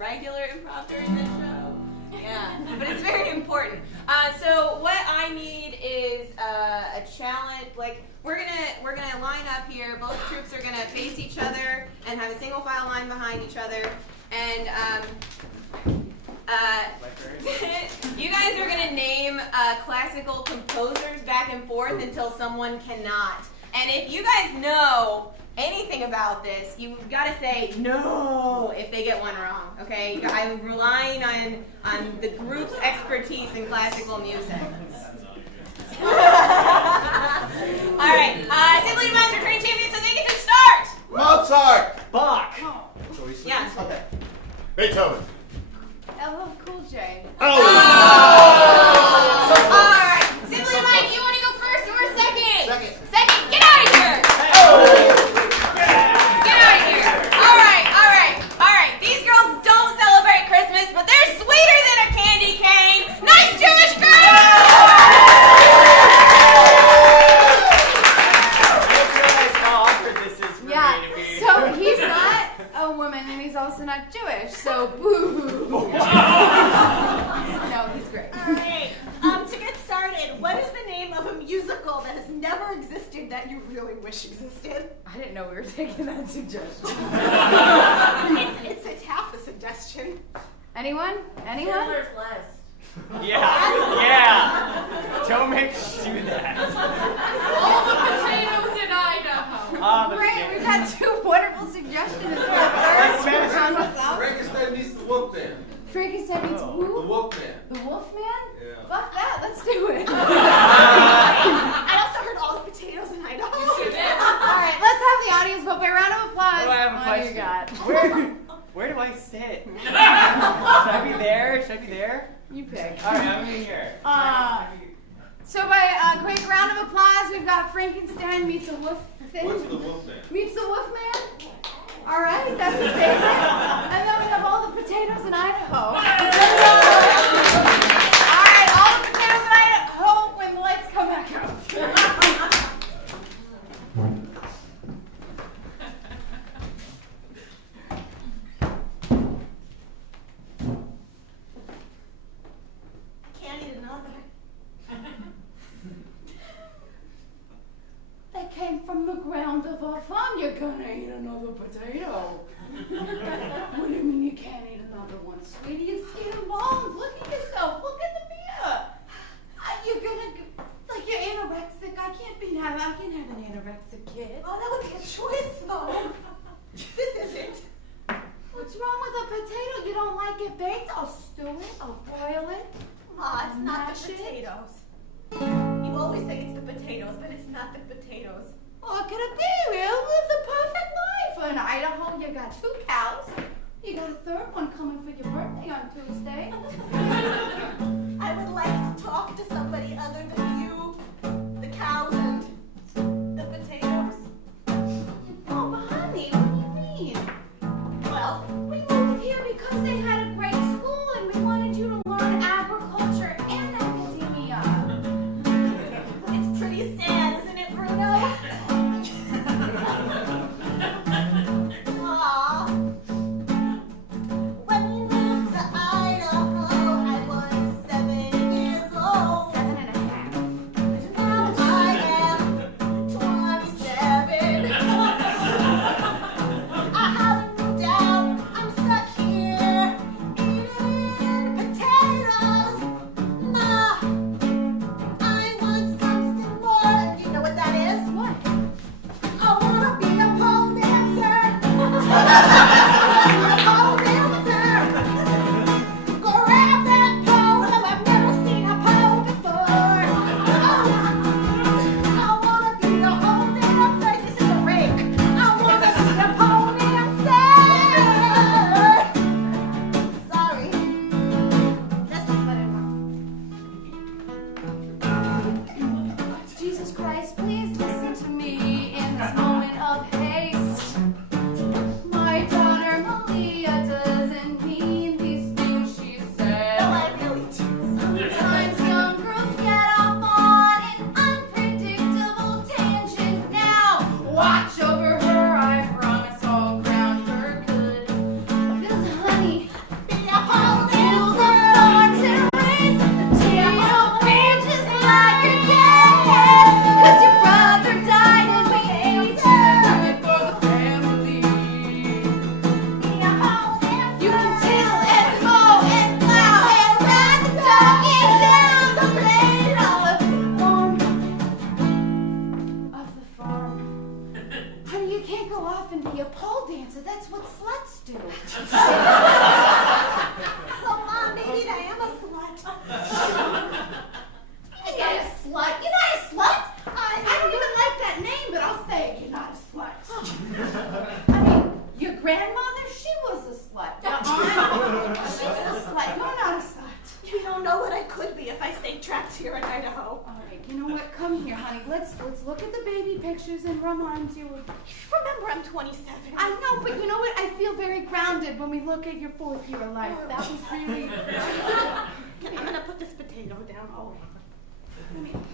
regular improv during this show. Yeah, but it's very important. So what I need is a challenge. Like we're gonna line up here. Both troops are gonna face each other and have a single file line behind each other. And you guys are gonna name classical composers back and forth until someone cannot. And if you guys know anything about this, you've got to say no if they get one wrong, okay? I'm relying on the group's expertise in classical music. All right, simply demands returning champions, so they get to start. Mozart. Bach. Yeah. Okay. Beethoven. LL Cool J. Oh! All right, simply demands, do you want to go first or second? Second. Get out of here. Get out of here. All right. These girls don't celebrate Christmas, but they're sweeter than a candy cane. Nice Jewish girls! So he's not a woman and he's also not Jewish, so boo. No, he's great. All right. To get started, what is the name of a musical that has never existed that you really wish existed? I didn't know we were taking that suggestion. It's half a suggestion. Anyone? Schindler's List. Yeah. Don't make us do that. All the potatoes in Idaho. Great, we've had two wonderful suggestions. Frankenstein meets the Wolfman. Frankenstein meets The who? Wolfman. The Wolfman? Yeah. Fuck that, let's do it. I also heard all the potatoes in Idaho. Alright, let's have the audience vote by round of applause. Oh, I have a What question. do you got? Where do I sit? Should I be there? You pick. Alright, I'm in here. So by a quick round of applause, we've got Frankenstein meets a wolf. What's the Wolfman? Meets the Wolfman? Alright, that's a favorite. And then we have all the potatoes in Idaho. Alright, all the potatoes in Idaho when the lights come back up. Can't eat another. That came from the ground of our farm. You're gonna eat another potato. What do you mean you can't eat another one, sweetie? You've skin and bones. Look at yourself. Look at the beer. You're gonna, like, you're anorexic. I can't have an anorexic kid. Oh, that would be a choice, though. This isn't. What's wrong with a potato? You don't like it baked? I'll stew it. I'll boil it. Ma, it's not Mash the it. potatoes. You always say it's the potatoes, but it's not the potatoes. What could it be? We'll live the perfect life. In Idaho, you got 2 cows. You got a third one coming for your birthday on Tuesday. I would like to talk to somebody other than you, the cows, and the potatoes. Oh, but honey, what do you mean? Well, We moved here because they had a great school and we wanted you to learn agriculture and academia. it's pretty sad, isn't it, Bruno? Aw. When we moved to Idaho, I was 7 years old. 7 and a half. Now I am 27. I haven't moved out. I'm stuck here eating potatoes. Ma, I want something more. Do you know what that is? go off and be a pole dancer. That's what sluts do. Well, Mom, maybe I am a slut. You're not a slut. You're not a slut. I don't even like that name, but I'll say it. You're not a slut. I mean, your grandmother, she was a slut. Your aunt, she's a slut. You're not a slut. You don't know what I could be if I stayed trapped here in Idaho. All right, you know what? Come here, honey. Let's look at the baby pictures and remind you of. Remember, I'm 27. I know, but you know what? I feel very grounded when we look at your 4th year of life. That was really. I'm gonna put this potato down. Oh. I mean,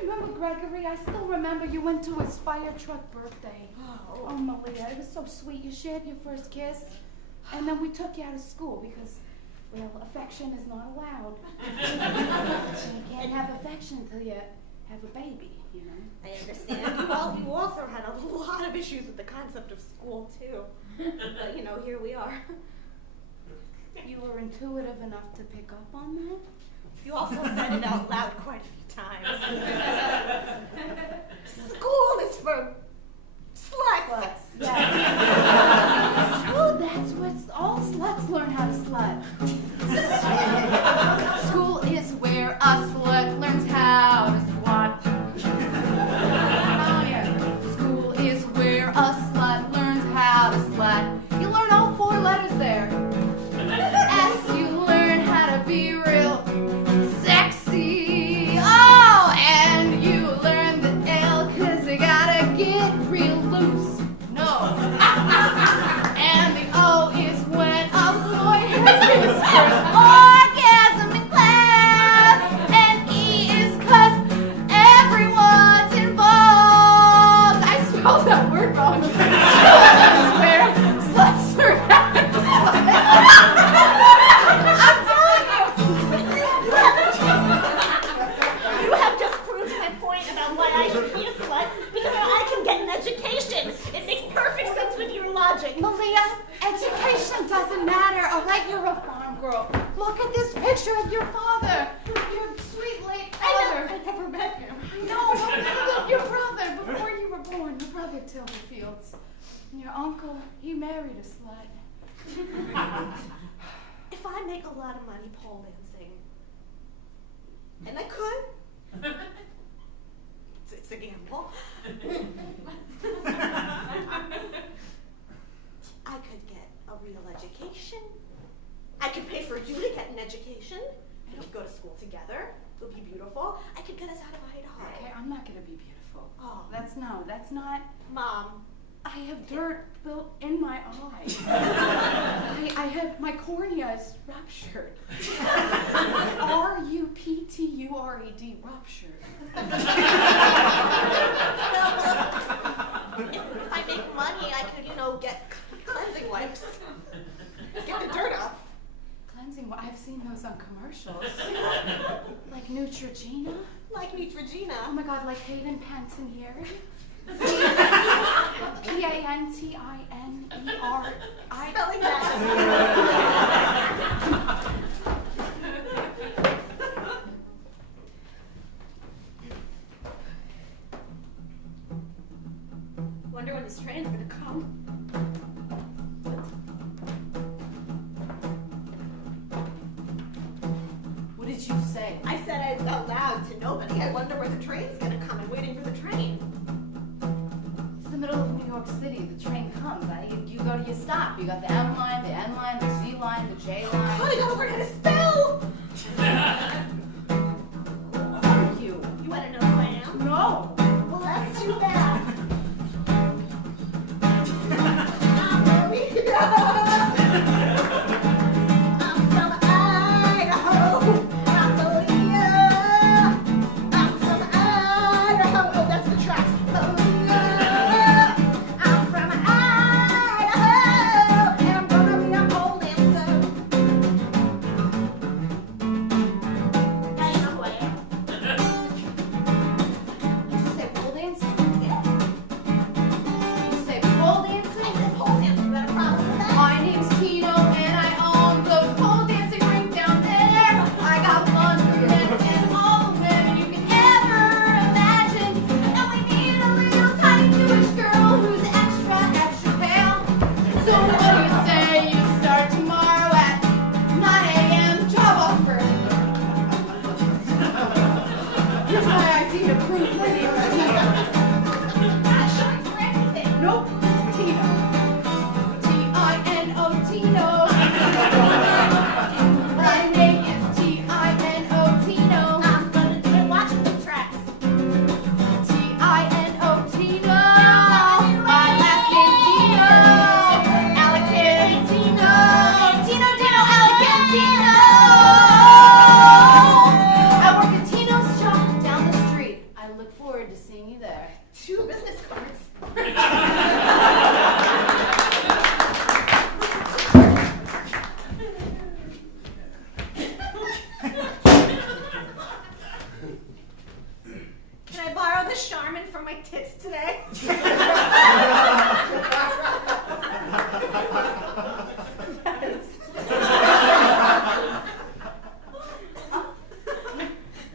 remember Gregory? I still remember you went to his fire truck birthday. Oh, Malia, it was so sweet. You shared your first kiss, and then we took you out of school because, well, affection is not allowed. You can't have affection until you have a baby, you know? I understand. You also had a lot of issues with the concept of school, too. But, you know, here we are. You were intuitive enough to pick up on that? You also said it out loud quite a few times. School is for sluts. Yes. Oh, that's what all sluts learn how to slut. School is where a slut learns how to slut. Oh yeah. School is where a slut learns how to slut. You learn all 4 letters there. S, you learn how to be real sexy. Oh, and you learn the L 'cause you gotta get real loose. No. And the O is when a boy has his first orgasm in class. And E is 'cause everyone's involved. I spelled that word wrong. I swear, sluts learn how to slut. I'm telling you. You have just proved my point about why I should be a slut, because I can get an education. It makes perfect sense with your logic. Malia, education doesn't matter. All right, you're a farm girl. Look at this picture of your father. Your sweet late father. I never met him. No, your brother, before you were born, your brother tilled the fields. And your uncle, he married a slut. If I make a lot of money pole dancing, and I could, it's a gamble. I could get a real education. I could pay for you to get an education. We could go to school together. It would be beautiful. I could get us out of Idaho. Okay, I'm not gonna be beautiful. Oh. That's not. Mom, I have dirt built in my eye. I have, my cornea is ruptured. R-U-P-T-U-R-E-D, ruptured. if I make money, I could, get cleansing wipes. Get the dirt off. Cleansing, I've seen those on commercials. Like Neutrogena. Like Neutrogena. Oh my God, like Hayden Panettiere. P-A-N-T-I-N-E-R-I. Spelling that. Wonder when this train's gonna come. What did you say? I said it out loud to nobody. I wonder where the train's gonna come. I'm waiting for the train. It's the middle of New York City. The train comes. You go to your stop. You got the M line, the N line, the Z line, the J line. Oh, I gotta learn how to spell! Who are you? You wanna know who I am? No. Well, that's too bad. I'm from Idaho. I'm Malia. I'm from Idaho. Oh, that's the tracks. Malia. I'm from Idaho. And I'm gonna be a pole dancer. forward to seeing you there. 2 business cards. Can I borrow the Charmin for my tits today?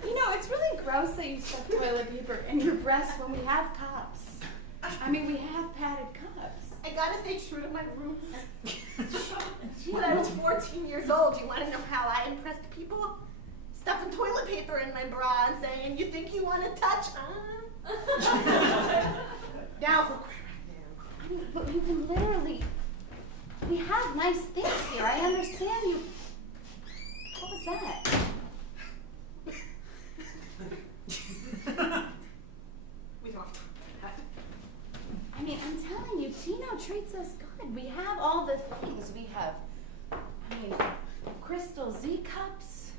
You know, it's really gross that you stuff toilet paper in your breasts when we have cups. I mean, we have padded cups. I gotta stay true to my roots. When I was 14 years old, you wanna know how I impressed people? Stuffing toilet paper in my bra and saying, "You think you wanna touch, huh?" Now look where I am. I mean, but you can literally, we have nice things here. I understand you. What was that? We don't have to talk about that. I mean, I'm telling you, Tino treats us good. We have all the things. We have, I mean, crystal Z cups,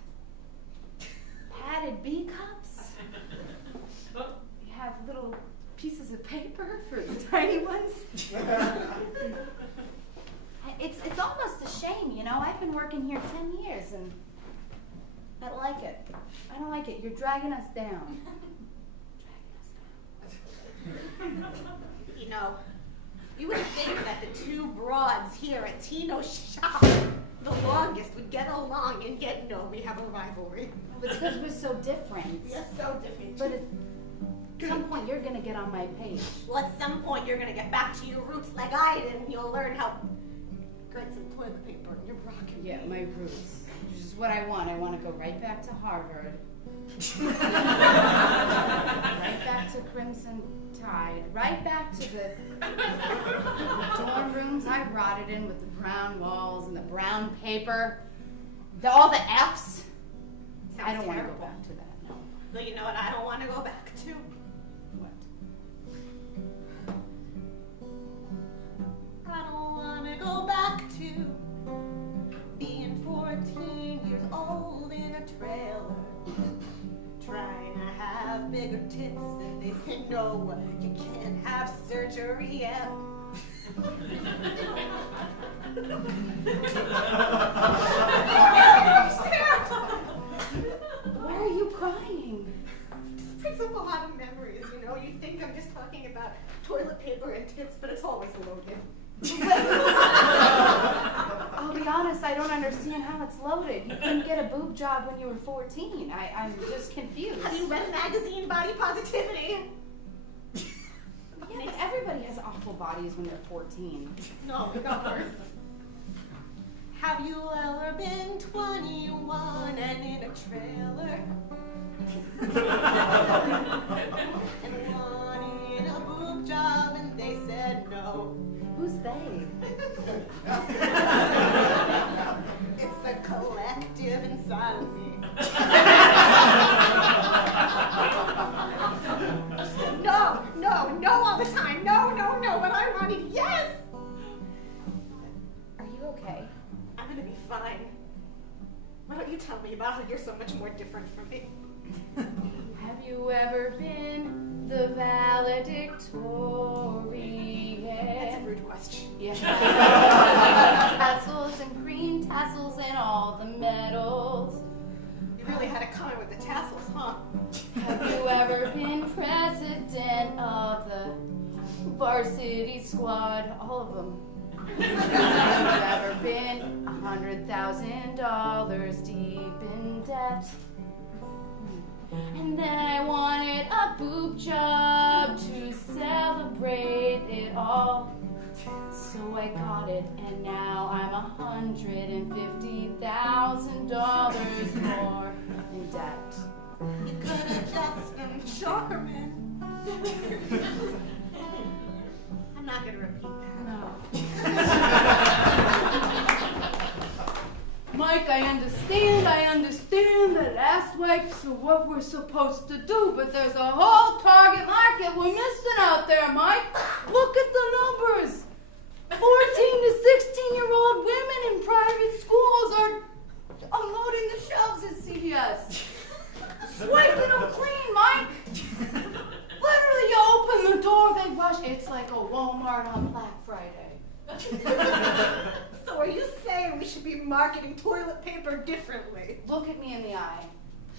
padded B cups. We have little pieces of paper for the tiny ones. It's almost a shame, you know. I've been working here 10 years and I don't like it. I don't like it. You're dragging us down. You know, you would think that the 2 broads here at Tino's shop, the longest, would get along, and yet no, we have a rivalry. It's because we're so different. You're so different. But at some point, you're going to get on my page. Well, at some point, you're gonna get back to your roots like I did, and you'll learn how good some toilet paper in your bra can be. Yeah, my roots. Which is what I want. I want to go right back to Harvard. Right back to Crimson Tide. Right back to the dorm rooms I rotted in with the brown walls and the brown paper. All the F's. I don't want to go back to that, no. Well, you know what I don't want to go back to? What? I don't want to go back to being 14 years old in a trailer, trying to have bigger tits, and they say, no, you can't have surgery yet. Why are you crying? This brings up a lot of memories, you know? You think I'm just talking about toilet paper and tits, but it's always loaded. I'll be honest, I don't understand how it's loaded. You couldn't get a boob job when you were 14. I'm just confused. Have you read a magazine, Body Positivity? Yeah, but everybody has awful bodies when they're 14. No, we got worse. Have you ever been 21 and in a trailer? And wanted a boob job and they said no. Who's they? It's a collective inside of me. No, no, no all the time. No, no, no. What I wanted, yes. Are you okay? I'm gonna be fine. Why don't you tell me about how you're so much more different from me? Have you ever been the valedictorian? That's a rude question. Yeah. Tassels and green tassels and all the medals. You really had it coming with the tassels, huh? Have you ever been president of the varsity squad? All of them. Have you ever been $100,000 deep in debt? And then I wanted a boob job to celebrate it all. So I got it, and now I'm $150,000 more in debt. You could have just been charming. I'm not gonna repeat that. No. Mike, I understand that ass wipes are what we're supposed to do, but there's a whole target market we're missing out there, Mike. Look at the numbers. 14 to 16-year-old women in private schools are unloading the shelves at CVS. Swipe them clean, Mike. rush. It's like a Walmart on Black Friday. So are you saying we should be marketing toilet paper differently? Look at me in the eye.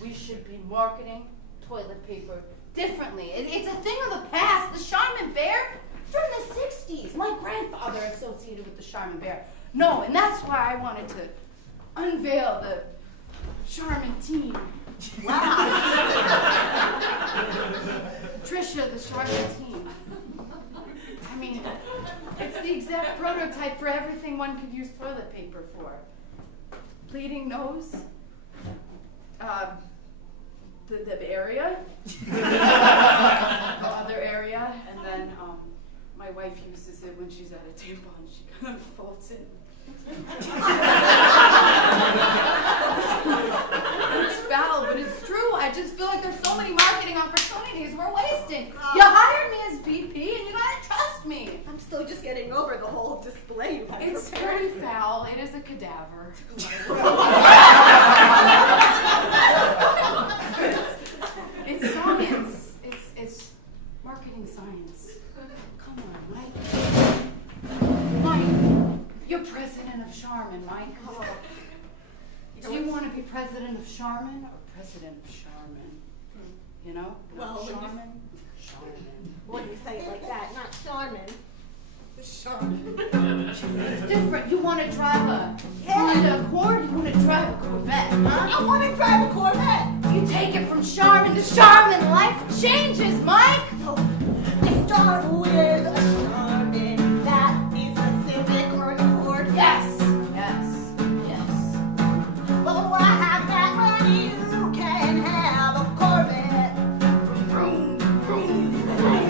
We should be marketing toilet paper differently. It's a thing of the past. The Charmin Bear from the 60s. My grandfather associated with the Charmin Bear. No, and that's why I wanted to unveil the Charmin team. Wow. Trisha, the Charmin team. I mean, it's the exact prototype for everything one could use toilet paper for. Bleeding nose. The area. The other area. And then my wife uses it when she's at a tampon. She kind of folds it. It's foul, but it's true. I just feel like there's so many marketing opportunities we're wasting. You hired me as VP, and you gotta trust me. I'm still just getting over the whole display you had It's prepared. pretty foul. It is a cadaver. It's science. It's marketing science. Come on, Mike. Mike, you're president of Charmin, Mike. Do you want to be president of Charmin or president of Charmin? You know? Well, when you- Charmin. Charmin. When you say it like that, not Charmin. Charmin. It's different. You want to drive a Honda Accord? You want to drive a Corvette, huh? I want to drive a Corvette. You take it from Charmin to Charmin, life changes, Mike. I start with a Charmin. That is a Civic or an Accord. Yes. Oh, I have that money. You can have a Corvette. Vroom, vroom, vroom.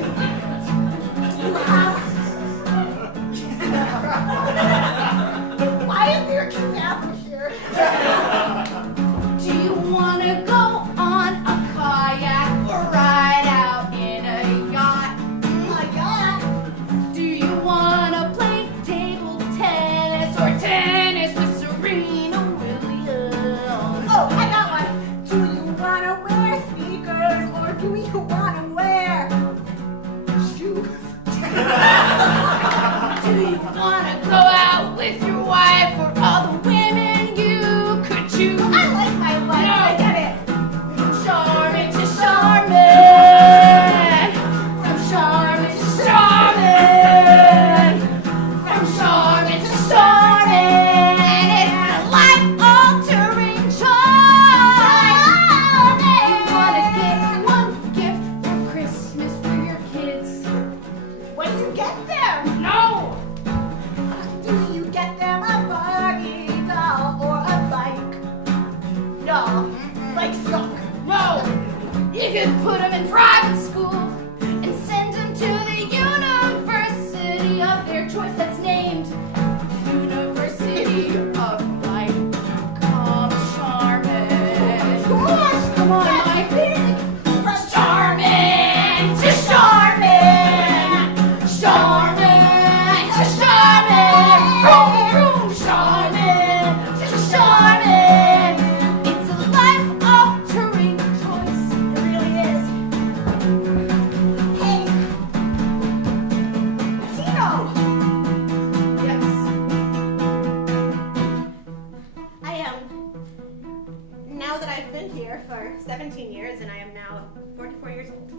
You have. Why is there a cadaver here? Do you want to go on a kayak or ride out in a yacht? Oh my God. Do you want to play table tennis or tennis with Serena Williams? Oh, I got one. Do you want to wear sneakers or do you want to wear shoes? Do you want to go out with your wife or all the women you could choose? I like my life. No. I get it. Charmin to Charmin. From Charmin to Charmin. From Charmin to Charmin. It's a life-altering choice. You want to get one gift for Christmas for your kids? When you get them, No. do you get them a Barbie doll or a bike? No, like suck. No. You can put them in private school and send them to the university of their choice that's named University of Life. Come, Charmin. Gosh, Come on, that's Mike. big. From Charmin to Charmin. Charmin to Charmin. Vroom, vroom. Charmin to Charmin. It's a life-altering choice. It really is. Hey, Tino. Yes. I am. Now that I've been here for 17 years and I am now 44 years old.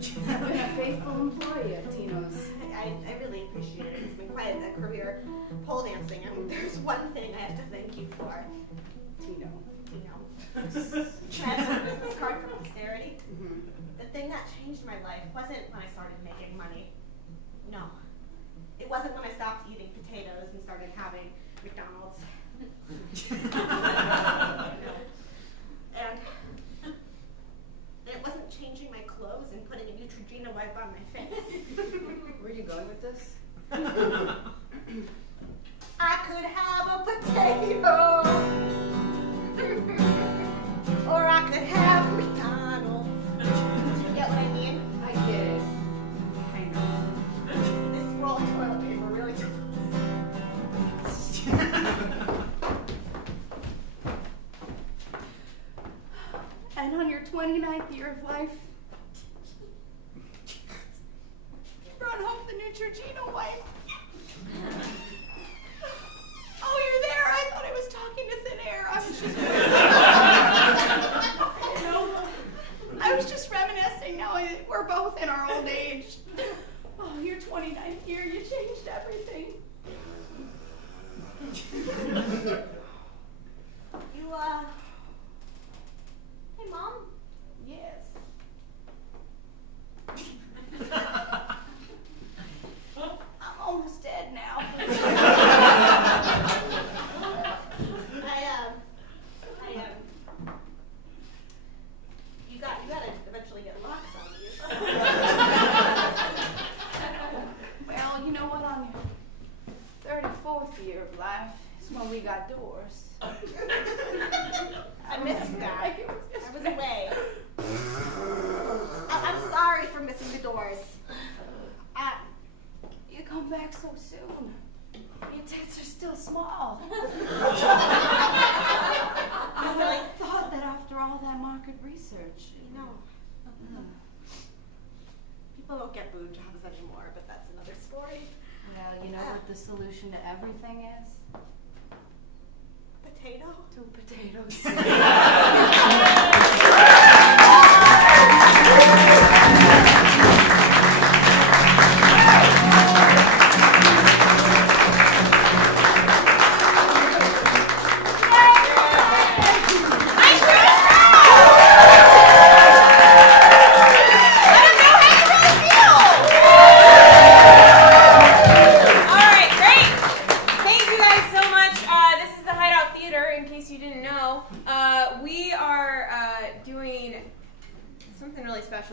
You've been a faithful employee at Tino's. I really appreciate it. It's been quite a career pole dancing, and there's one thing I have to thank you for. Tino. Can I have a business card for posterity? Mm-hmm. The thing that changed my life wasn't when I started making money. No. It wasn't when I stopped eating potatoes and started having McDonald's. And it wasn't changing my clothes and putting a Neutrogena wipe on my face. Where are you going with this? I could have a potato. Or I could have McDonald's. Do you get what I mean? I get it. Kind of. This roll of toilet paper really does. And on your 29th year of life, Bro, Neutrogena wipe. Oh, you're there. I thought I was talking to thin air. I was just reminiscing now that we're both in our old age. Oh, your 29th year, you changed everything. Hey, Mom? Yes. I'm almost dead now. You gotta eventually get locks on you. Well, you know what? On your 34th year of life is when we got doors. I missed that. Like it was I was away. I'm sorry for missing the doors. You come back so soon. Your tits are still small. I thought that after all that market research. You know, people don't get boob jobs anymore, but that's another story. Well, you know what the solution to everything is? Potato? 2 potatoes.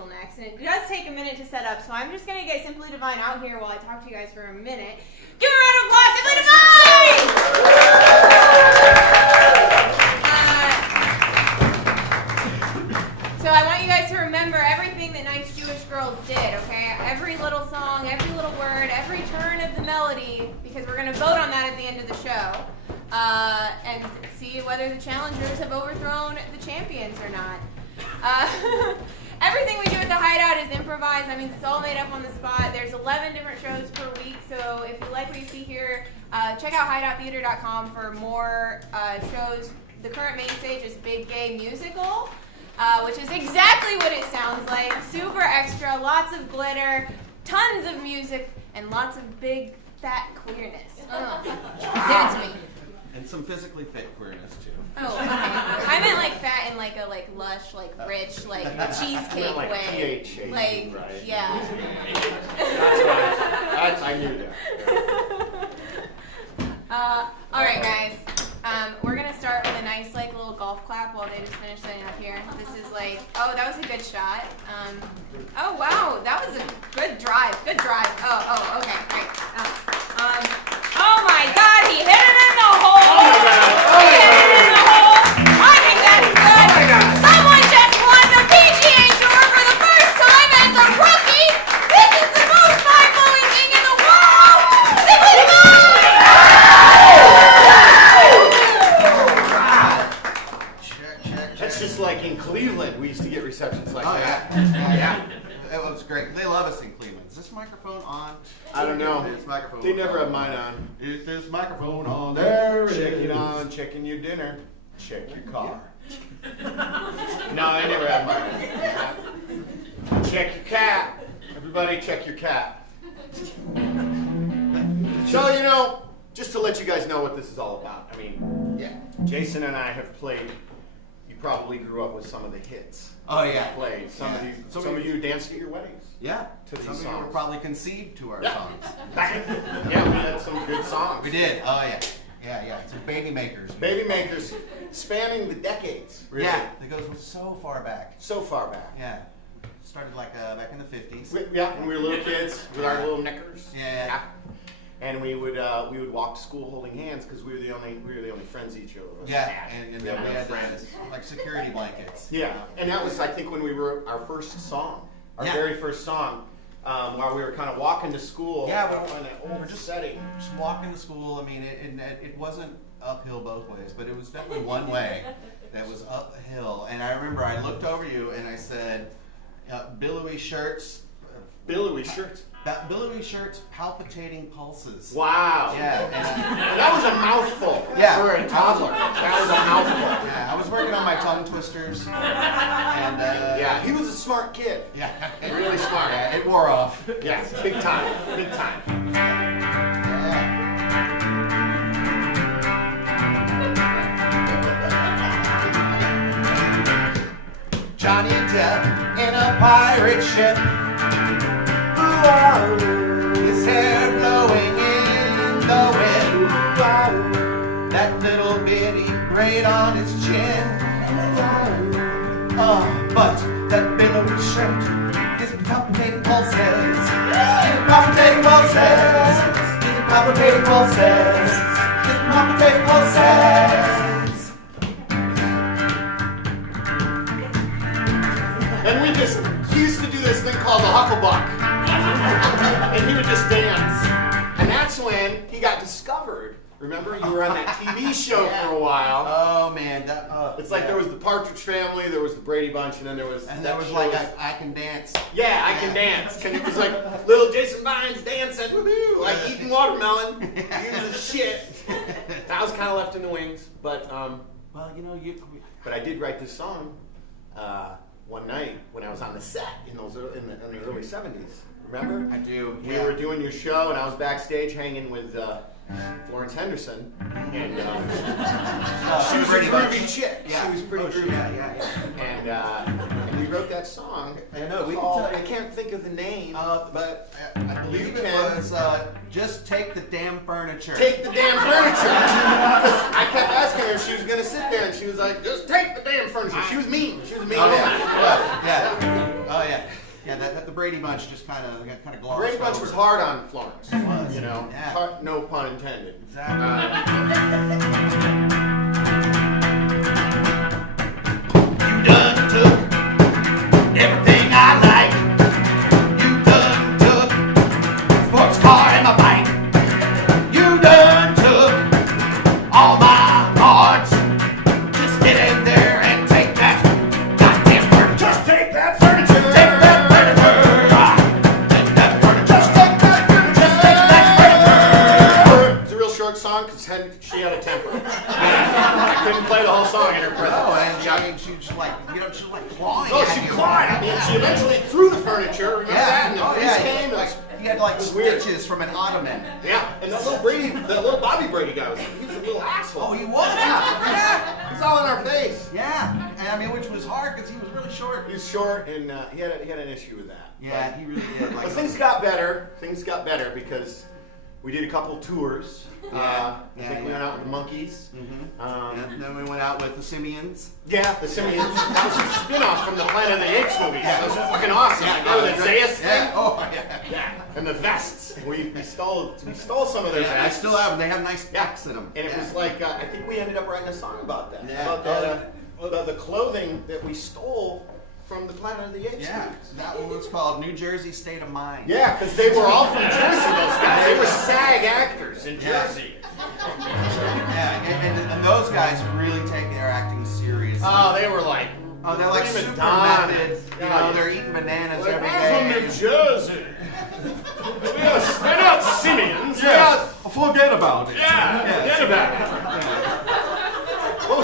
Next, and it does take a minute to set up, so I'm just going to get Simply Divine out here while I talk to you guys for a minute. Give a round of applause, Simply Divine! So I want you guys to remember everything that Nice Jewish Girls did, okay? Every little song, every little word, every turn of the melody, because we're going to vote on that at the end of the show, and see whether the challengers have overthrown the champions or not. Everything we do at the Hideout is improvised. I mean, it's all made up on the spot. There's 11 different shows per week, so if you like what you see here, check out hideouttheater.com for more shows. The current main stage is Big Gay Musical, which is exactly what it sounds like. Super extra, lots of glitter, tons of music, and lots of big, fat queerness. Give it to me. And some physically fit queerness too. Oh, okay. I meant like fat in like a lush, rich, cheesecake like way. PH, Like, right? yeah. I knew that. All right, guys. We're gonna start with a nice little golf clap while they just finish setting up here. This is oh, that was a good shot. Oh wow, that was a good drive. Good drive. Oh, okay, great. Oh my God, he hit it in the hole. He hit it in the hole. I think that's good. Someone just won the PGA Tour for the first time as a rookie. This is the most mind-blowing thing in the world. Simply Divine. That's just like in Cleveland. We used to get receptions like that. Yeah. It was great. They love us in Cleveland. Is this microphone on? I don't know. This microphone. They never have mine on. Is this microphone on? There it Check is. it on. Checking your dinner. Check your car. No, I never have mine. Check your cat. Everybody, check your cat. So just to let you guys know what this is all about. I mean, Yeah. Jason and I have played. You probably grew up with some of the hits. Oh yeah. Played. Some of you danced at your weddings. Yeah. To these Some of you songs. were probably conceived to our Yeah. songs. Yeah, we had some good songs. We did. Oh yeah. Yeah. Some baby makers. Baby makers spanning the decades, really. Yeah. That goes so far back. So far back. Yeah. Started back in the 50s. Yeah, when we were little kids with our little knickers. Yeah. And we would walk to school holding hands because we were the only friends each other of us Yeah. had. And We then had we no had friends. like security blankets. Yeah, and that was I think when we wrote our first song, our Yeah. very first song, while we were kind of walking to school. Yeah, in an old setting. Just walking to school. I mean, it wasn't uphill both ways, but it was definitely one way that was uphill. And I remember I looked over you and I said, billowy shirts. Billowy shirts. Billowy shirts, palpitating pulses. Wow. Yeah. And, That was a mouthful for a toddler. That was a mouthful. yeah, I was working on my tongue twisters. And Yeah, he was a smart kid. yeah, Really smart. yeah, it wore off. Yeah, big time. Big time. Yeah. Johnny Depp in a pirate ship. His hair blowing in the wind. That little bitty braid on his chin. Oh, but that billowy shirt is palpitating pulses. Palpitating pulses. Palpitating pulses. Palpitating pulses. And he used to do this thing called the Hucklebuck. And he would just dance. And that's when he got discovered. Remember, you were on that TV show for a while. Oh man, that. It's like there was the Partridge Family, there was the Brady Bunch, and then there was. And there was like I Can Dance. Yeah, I Can Dance. And it was like little Jason Vines dancing, woohoo, like eating watermelon. He was a shit. That was kind of left in the wings, but Well, you know, But I did write this song one night when I was on the set in the early '70s. Remember? I do. We Yeah. were doing your show, and I was backstage hanging with Florence Henderson, and she was a groovy chick. Yeah. She was pretty groovy. Yeah. And we wrote that song. I know. We can called- tell you. I can't think of the name, but I believe it was Just Take the Damn Furniture. take the damn furniture. 'Cause I kept asking her if she was gonna sit there, and she was like, "Just take the damn furniture." She was mean. She was a mean. Oh woman. yeah. Oh yeah. Yeah. That the Brady Bunch just kind of glossed Brady Bunch over. was hard on Florence. was, You know, yeah. hard, no pun intended. Exactly. You done took everything I like. You done took sports car and my bike. You done took all my cards. Just get in there and take that goddamn furniture. Just take that furniture. Take that furniture. Take that furniture. Just take that furniture. Just take that furniture. It's a real short song because she had a temper. I couldn't play the whole song in her presence. Oh, and I mean, she was like, she was like clawing Oh, at she you. clawed at me, and she eventually threw the furniture. Remember that? And the police came. Like, he had like was weird. stitches from an ottoman. Yeah, and that little Bobby Brady guy he was a little asshole. Oh, he was? Yeah. He's all in our face. Yeah. And I mean, which was hard because he was really short. He was short, and he had an issue with that. Yeah, he really did. Like, But things got better. Things got better because we did a couple tours. I think we went out with the Monkees. and then we went out with the Simians. Yeah, the Simians. That was a spin-off from the Planet of the Apes movies. That was fucking awesome. Yeah, Remember the Zeus thing? Yeah. Oh, yeah. Yeah. And the vests. We stole some of their Yeah, I vests. still have them. They have nice backs in them. And it was like, I think we ended up writing a song about that. Yeah. About that, about the clothing that we stole from the Planet of the Apes Yeah, movies. that one was called New Jersey State of Mind. Yeah, because they were all from Jersey, those guys. They were SAG actors in Jersey. Yeah, and those guys really take their acting seriously. Oh, they were like, they're like prima super donnas. method. You Yeah. know, they're eating bananas Like, every I'm day. from New Jersey. We're not simians. Forget about it. Forget about it. What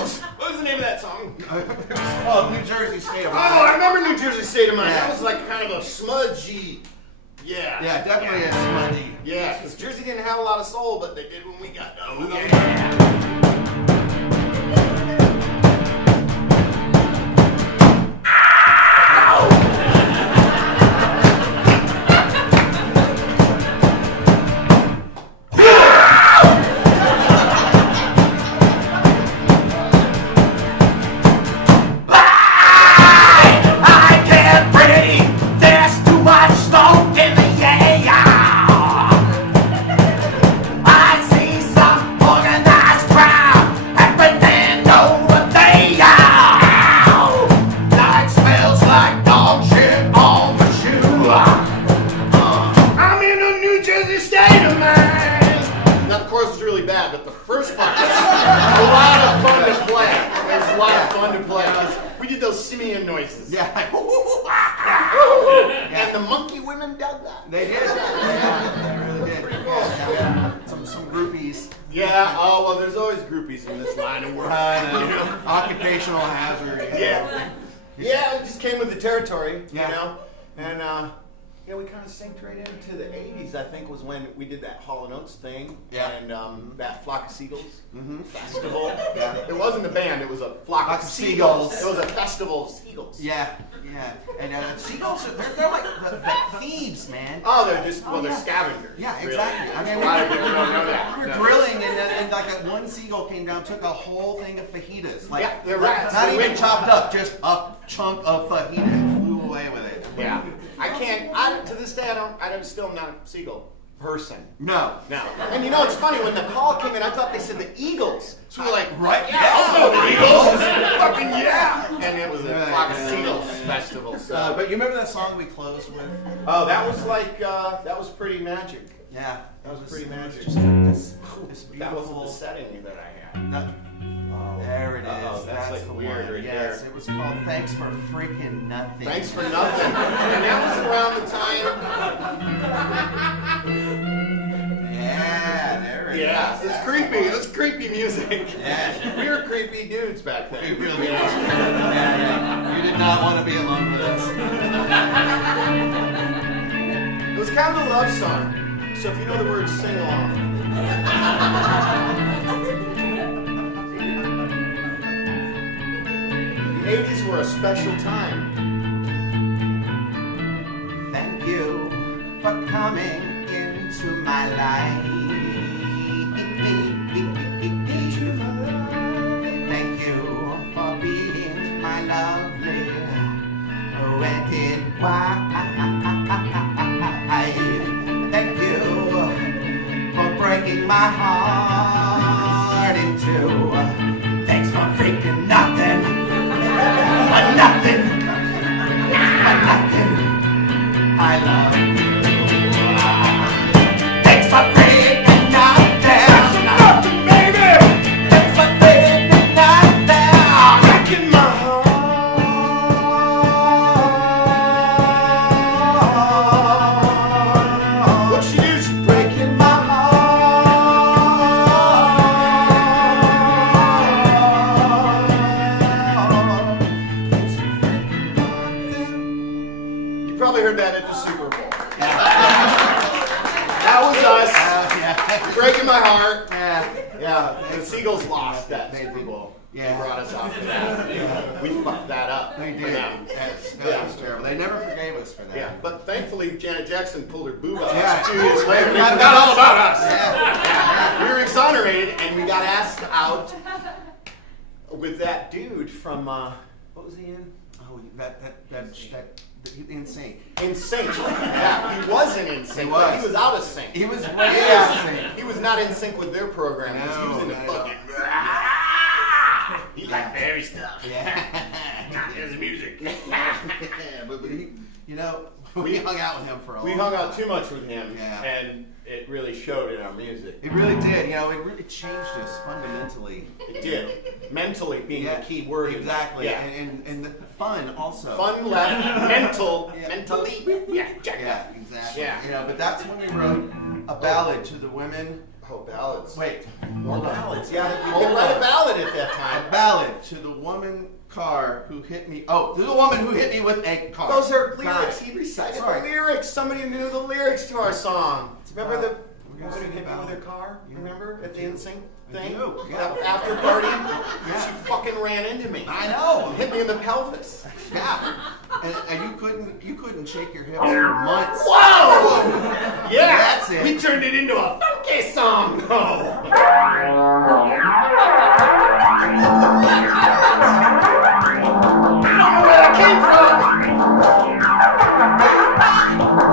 was the name of that song? It was called New Jersey State of Oh, Mind. I remember New Jersey State of Mind. Yeah. That was like kind of a smudgy. Yeah. Yeah, definitely a smudgy. Yeah, because Jersey didn't have a lot of soul, but they did when we got done. Oh, yeah. We did those simian noises. Yeah. And the monkey women dug that. They did. Yeah, they really did. Pretty cool. Yeah. Some groupies. Yeah, oh, well, there's always groupies in this line of work. You know? Occupational hazard. Yeah. Yeah, it just came with the territory, Yeah. you know? And, we kind of synced right into the 80s, I think, was when we did that Hall & Oates thing. Yeah. And that Flock of Seagulls Mm-hmm. festival. Yeah. It wasn't a band, it was a flock of Seagulls. It was a festival of seagulls. Yeah. And seagulls, they're like the thieves, man. Oh, they're scavengers. Yeah, really. exactly. I mean, A lot of people don't know that. we were No. grilling, and like one seagull came down, took a whole thing of fajitas. Like, Yeah, they're rats. Not They even win. chopped up, just a chunk of fajita and flew away with it. Yeah. To this day, I'm still not a seagull person. No. No. And you know, it's funny, when the call came in, I thought they said the Eagles. So we're like, Right? yeah, I'll know the Eagles. Fucking yeah. And it was a Flock of Seagulls festival. So. But you remember that song we closed with? Oh, that was like, that was pretty magic. Yeah. That was pretty magic. Just this That wasn't beautiful. the setting that I had. That- there it is. Uh-oh, that's like the weird one. right Yes, there. it was called Thanks for Freaking Nothing. Thanks for nothing. And that was around the time. Yeah, there it is. Yeah, it was creepy. It was creepy music. Yeah. We were creepy dudes back then. We really were. Yeah. You did not want to be alone with us. It was kind of a love song. So if you know the words, sing along. The 80s were a special time. Thank you for coming into my life. Thank you for being my lovely rented wife. Thank you for breaking my heart in two. Thanks for freaking nothing. Nothing. Nothing. I love you. Thanks for freaking nothing. Nothing, baby! Thanks for freaking nothing. Breaking my heart. What'd she do? She Breaking my heart. Thanks for freaking nothing. You probably heard that at the Super Bowl. That was us. Yeah. Breaking my heart. Yeah. Yeah, the Seagulls lost that They- Super Bowl. yeah. They brought us off to that. We fucked that up They for did. them. That was terrible. They never forgave us for that. Yeah, but thankfully Janet Jackson pulled her boob out Yeah. 2 years later. They Yeah. forgot all about us. Yeah. We were exonerated, and we got asked out with that dude from what was he in? Oh, that in sync. In Sync. Yeah, he wasn't in sync. He was. But he was out of sync. He was way Yeah. out of sync. He was not in sync with their program. He was in the No, no. fucking. He liked Barry stuff. Yeah. Not his music. but he, we hung out with him for a We long hung time. out too much with him, Yeah. and it really showed in our music. It really did. It really changed us fundamentally. It did. Mentally being the key word. in that. Exactly. Yeah. And the fun also. Fun left. Mental. Yeah. Mentally. Yeah. Check Yeah, that. exactly. Yeah. But that's when we wrote a ballad to the women. Oh, ballads. Wait, More hold on. ballads. Yeah. You Hold could write on. a ballad at that A time. ballad to the woman car who hit me. Oh, to the woman who hit me with a car. Those are Got lyrics. it. He recited Sorry. the lyrics. Somebody knew the lyrics to our song. Remember the We're gonna woman sing who hit me about with her car? Yeah. Remember at the NSYNC I thing? do, yeah. That after party? Yeah. She fucking ran into me. I know. Hit me in the pelvis. Yeah. And you couldn't shake your hips for months. Whoa! Yeah, That's it. We turned it into a funky song. Oh. I don't know where that came from.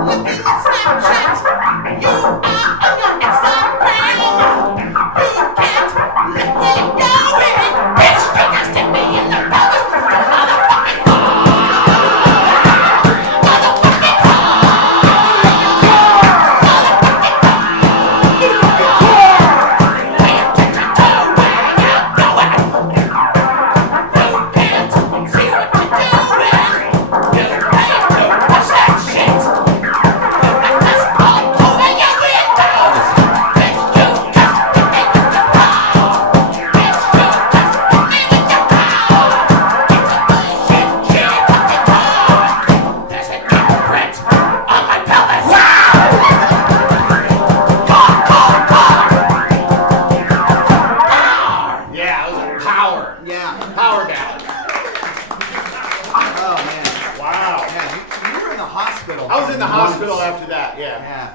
Looking at Snapchat, you are on your Instagram. You can't let me go in. Bitch, you just hit me in the pelvis.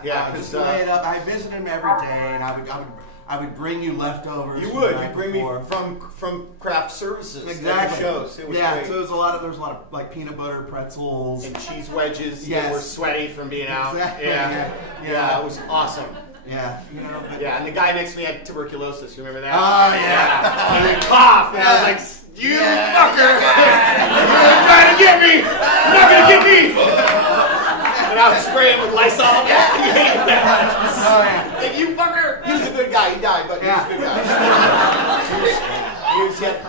Yeah. Just lay it up. I visited him every day, and I would bring you leftovers. You from would. the night You bring before. me from craft services. Exactly. At the shows. It was great. So there was a lot of like peanut butter pretzels And cheese wedges that Yes. were sweaty from being out. Exactly. Yeah. It was awesome. Yeah, you know. But Yeah, and the guy next to me had tuberculosis. You remember that? Oh, yeah. And then cough, and I was like, "You fucker! You're trying to get me! You're not gonna get me!" And I was spraying with Lysol. Yeah, he hated that. Oh yeah. Like, you fucker! He was a good guy. He died, but he was a good guy.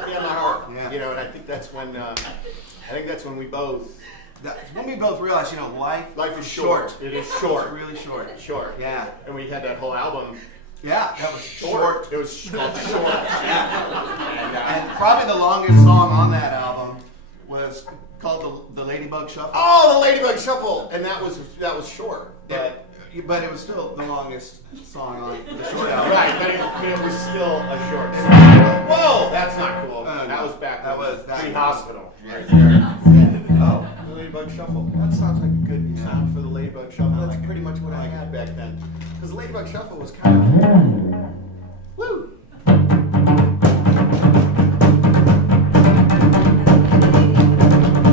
he had my heart. Yeah. You know, and I think that's when we both. That's when we both realized, life Life is short. It is short. It's really short. Short. Yeah. And we had that whole album. Yeah, that was short. It was called Short. And probably the longest song on that album was called the Ladybug Shuffle. Oh, the Ladybug Shuffle, and that was short. But it was still the longest song on the short album. Right, but it was still a short song. Whoa, that's not cool. That was back That when was that pre-hospital. Yeah. Right there. Oh, the Ladybug Shuffle. That sounds like a good sound for the Ladybug Shuffle. That's pretty much what I had back then. Because the Ladybug Shuffle was kind of... Woo!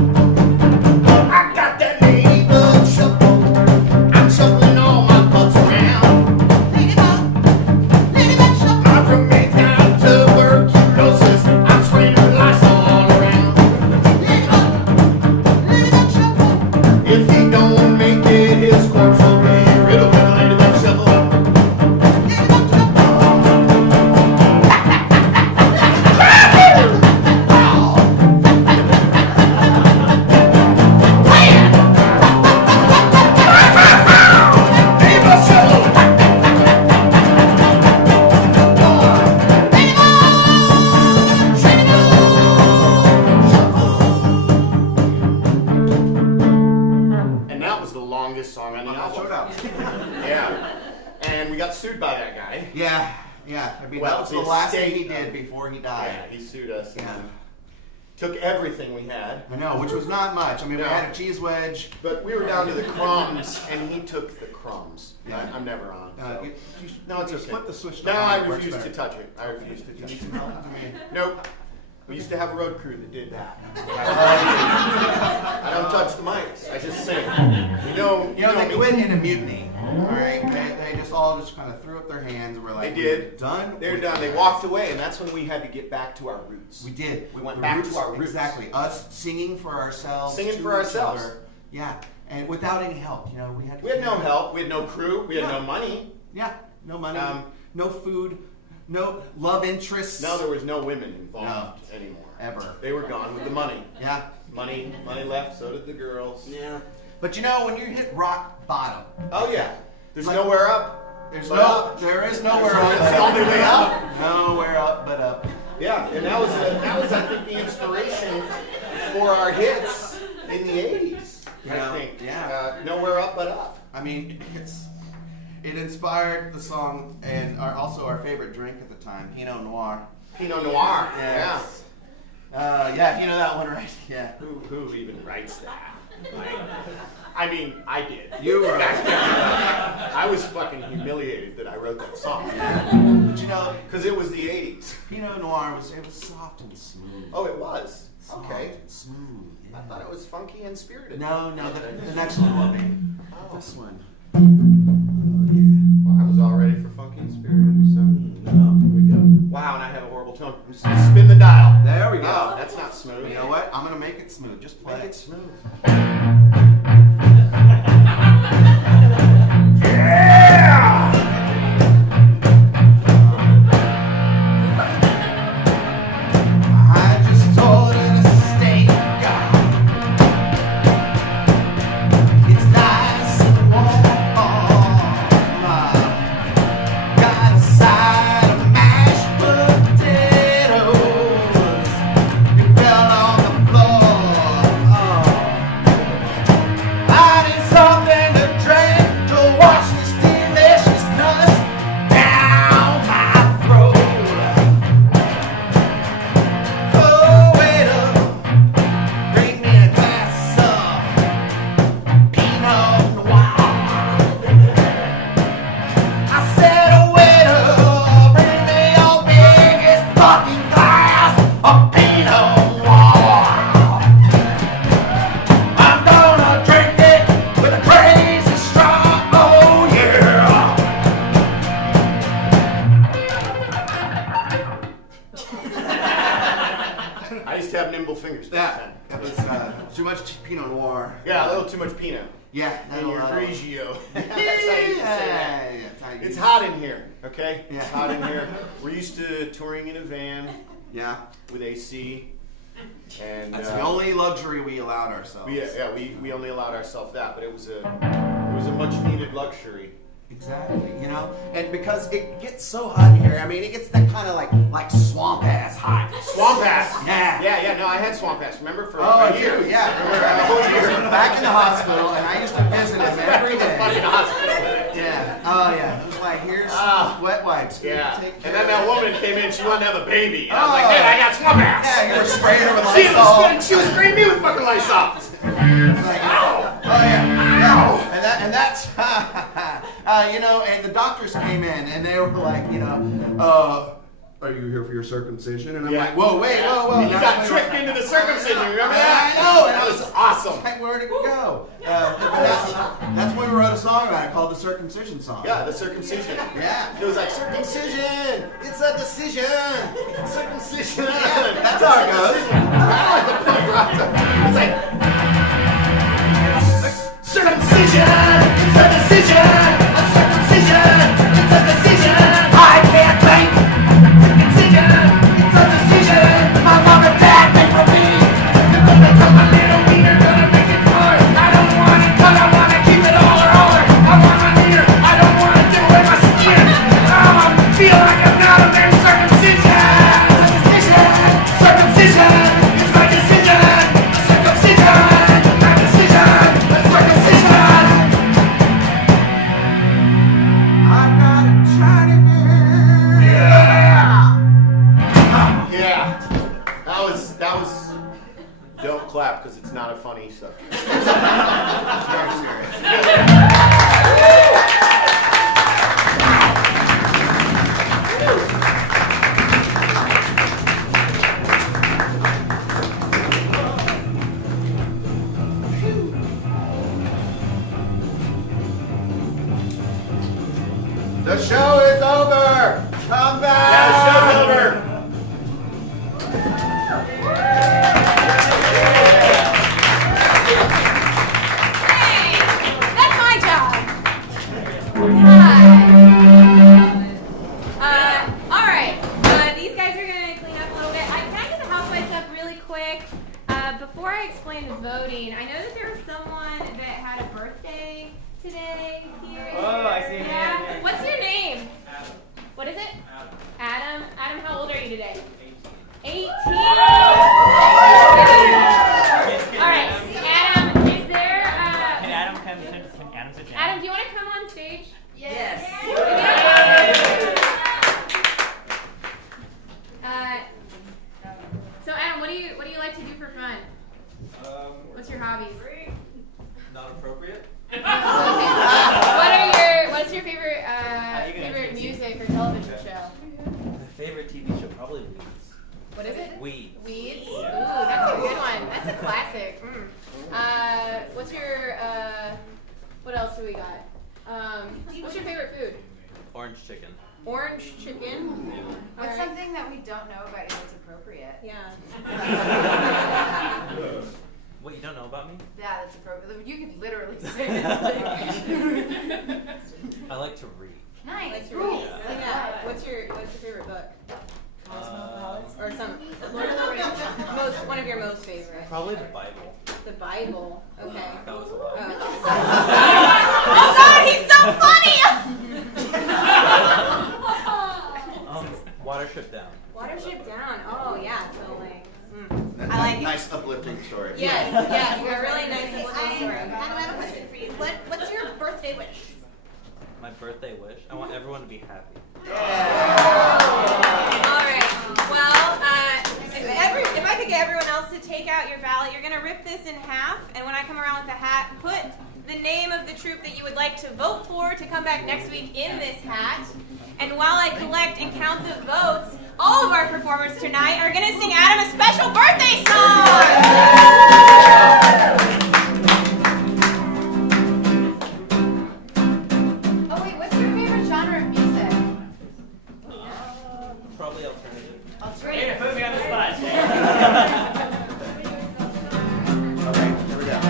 I got that Ladybug Shuffle. I'm shuffling all my butts around. Ladybug shuffle. I'm from Midtown tuberculosis. I'm spraying with Lysol all around. Ladybug shuffle. If he don't make it, his corpse will be riddled with a Ladybug Shuffle. Ladybug shuffle. Ladybug Shuffle! And that was the longest song on the Short album. album. Yeah. And we got sued by that guy. Yeah. I mean, Well, that was the the last thing estate he did of- before he Yeah, died. he sued us and Yeah. took everything we had. I know, which was not much. I mean, No. we had a cheese wedge. But we were down to the crumbs, and he took the crumbs. Yeah. I'm never on. so. No, it's just flip the switch. No, down, I it works refuse to better. touch it. I refuse to You touch need it. some help? I mean, Nope. We used to have a road crew that did that. I don't touch the mics. I just sing. they me. went in a mutiny. All right, they just all kind of threw up their hands and were like, They did. "We're done. They're with done. They this." walked away, and that's when we had to get back to our roots. We did. We went The back to our roots. Exactly. Us singing for ourselves. Singing to for each ourselves. other. Yeah, and without any help. We had no help. We had no crew. We had no money. Yeah, no money, Um, no food, no love interests. No, there was no women involved anymore. Ever. They were gone with the money. Yeah. Money left. So did the girls. Yeah. But when you hit rock bottom, Oh yeah. There's Like- nowhere up. there is That's nowhere up. the only way up. Nowhere up but up. Yeah, and that was I think the inspiration for our hits in the '80s. Yeah, I think. yeah. Nowhere up but up. I mean, it inspired the song and also our favorite drink at the time, Pinot Noir. Pinot Noir. Yes. Yeah, if you know that one, right? Yeah. Who even writes that? Like, I mean, I did. You were. I was fucking humiliated that I wrote that song. But Because it was the '80s. Pinot Noir was soft and smooth. Oh, it was. Soft Okay. and smooth. Yeah. I thought it was funky and spirited. No, the next one will be. Oh. This one. Well, I was all ready for funky and spirited, so. Here we go. Wow, and I have a horrible tone. I'm just gonna spin the dial. There we go. Oh, that's not smooth. You know what? I'm gonna make it smooth. Just play Make it. it smooth. I just ordered a steak. It's nice and warm. Got a side of mashed potatoes. It fell on the floor. Yeah, and your that'll- Grigio. That's how you say that. Yeah, that's how you It's say hot in here, okay? Yeah. It's hot in here. We're used to touring in a van it. Yeah, with AC. And that's the only luxury we allowed ourselves. we only allowed ourselves that, but it was a much needed luxury. Exactly, you know, and because it gets so hot in here, I mean, it gets that kind of like swamp ass hot. Swamp ass. Yeah. No, I had swamp ass. Remember for Oh, a year. yeah. Remember a whole year. Back in the hospital, and I used to visit him every day. Fucking hospital. Yeah. Oh yeah. It was like, here's wet wipes. Yeah. Take And care then of that it. woman came in. She wanted to have a baby. And I was Oh. like, dude, I got swamp ass. Yeah, you were spraying her with She Lysol. she was spraying me with fucking Lysol. Like, Ow. oh yeah. And that's you know, and the doctors came in and they were like, you know, are you here for your circumcision? And I'm like, whoa, wait, whoa. You got tricked into the circumcision. Remember that? I know. And That was awesome. like, where'd it go? That's when we wrote a song about it called the circumcision song. Yeah, the circumcision. Yeah. It was like, circumcision, it's a decision. Circumcision. Yeah, that's how it goes. I like the punk rock. It's like, circumcision, it's a decision. A circumcision, it's a decision. I can't think. Circumcision, it's a decision. My mom and dad made for me. They're gonna cut my little wiener, gonna make it hard. I don't want it, but I wanna keep it all or all. I want my wiener, I don't wanna give away my skin. I feel like I'm not a man. Circumcision, it's a decision. Circumcision, it's my decision. Circumcision, my decision. That's circumcision. I'm not a China man. Yeah. That was don't clap because it's not a funny subject. Very serious. The show is over. Come back. Yeah, the show's over. Hey, that's my job. Hi. All right. These guys are gonna clean up a little bit. Can I get the housewifes up really quick? Before I explain the voting, I know that there was someone that had a birthday today here. Oh, I see a hand, Yeah. yeah. What's your name? Adam. What is it? Adam. Adam, how old are you today? 18. All right, Adam, is there? Can Adam come to Adam sit down? Adam, do you want to come on stage? Yes. So Adam, what do you like to do for fun? What's your hobbies? Not appropriate. Okay. What's your favorite favorite music or television show? My favorite TV show, probably Weeds. What is it? Weeds. Weeds. Ooh, that's a good one. That's a classic. What's your what else do we got? What's your favorite food? Orange chicken. Orange chicken. What's Alright. something that we don't know about you that's appropriate? Yeah. What, you don't know about me? Yeah, that's appropriate. You could literally say it. I like to read. Nice. Like to Ooh, read. that's Yeah. good. What's your favorite book? Uh, Or some Lord of the Rings. One of your most favorite. Probably the Bible. The Bible. Okay. That was a lot. Oh God, he's so funny! Watership Down. Watership Down. Oh yeah. So like. That's I like it. nice uplifting story. Yes. Yes. A really nice and I story. have a question for you. What's your birthday wish? My birthday wish. I want everyone to be happy. All right. Well, if I could get everyone else to take out your ballot, you're gonna rip this in half, and when I come around with the hat, put the name of the troupe that you would like to vote for to come back next week in this hat. And while I collect and count the votes, all of our performers tonight are gonna sing Adam a special birthday song. Oh wait, what's your favorite genre of music? Probably alternative. Hey, put me on the spot. Okay, here we go.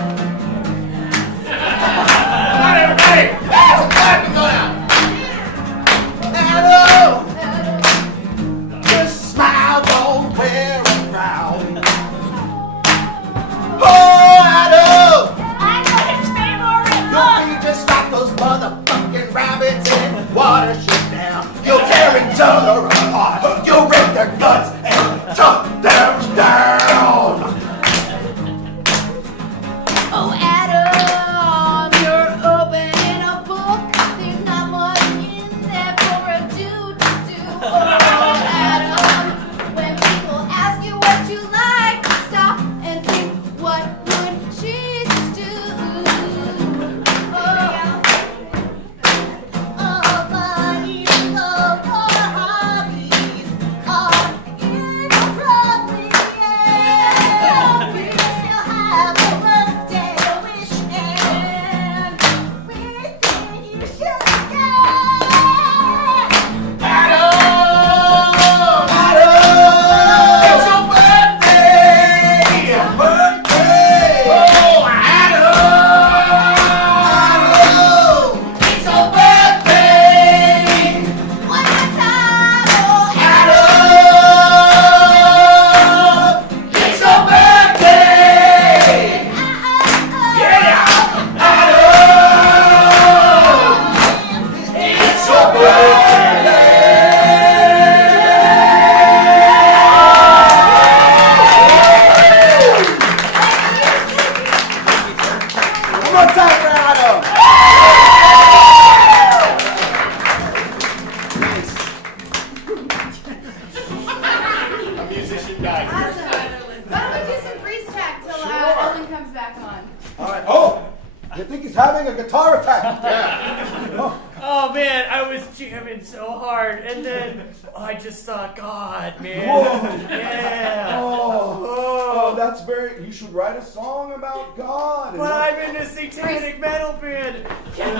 jamming so hard, and then I just saw God, man. Whoa. Yeah. Oh, that's very. You should write a song about God. But I'm in a satanic metal band. Man,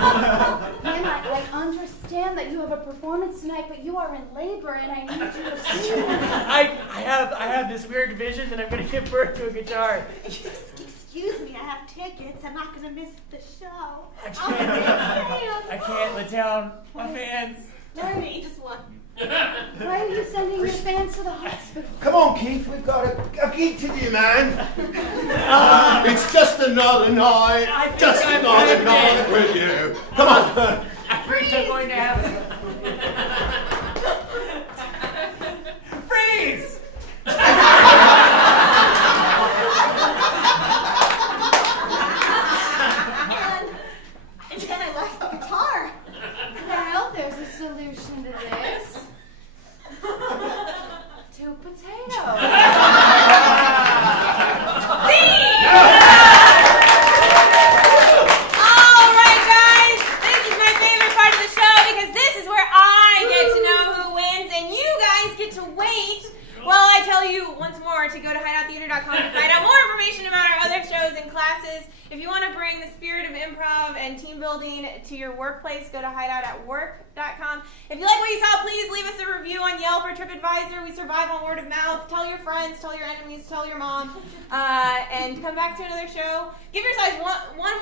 I understand that you have a performance tonight, but you are in labor, and I need you to sing. I have this weird vision that I'm gonna give birth to a guitar. Excuse me, I have tickets. I'm not gonna miss the show. I can't let down my fans. Just me, just one. Why are you sending your fans to the hospital? Come on, Keith, we've got a gig to do, man. It's just another night. Just another night with you. Come on. I think I'm going to have freeze. And then I lost the guitar. Well, there's a solution to this. Two potatoes. All right, guys. This is my favorite part of the show because this is where I get to know who wins, and you guys get to wait while I tell you once more to go to hideouttheater.com to find out more information about our other shows and classes. If you want to bring the spirit of improv and team building to your workplace, go to hideoutatwork.com. If you like what you saw, please leave us a review on Yelp or TripAdvisor. We survive on word of mouth. Tell your friends, tell your enemies, tell your mom, and come back to another show. Give yourselves one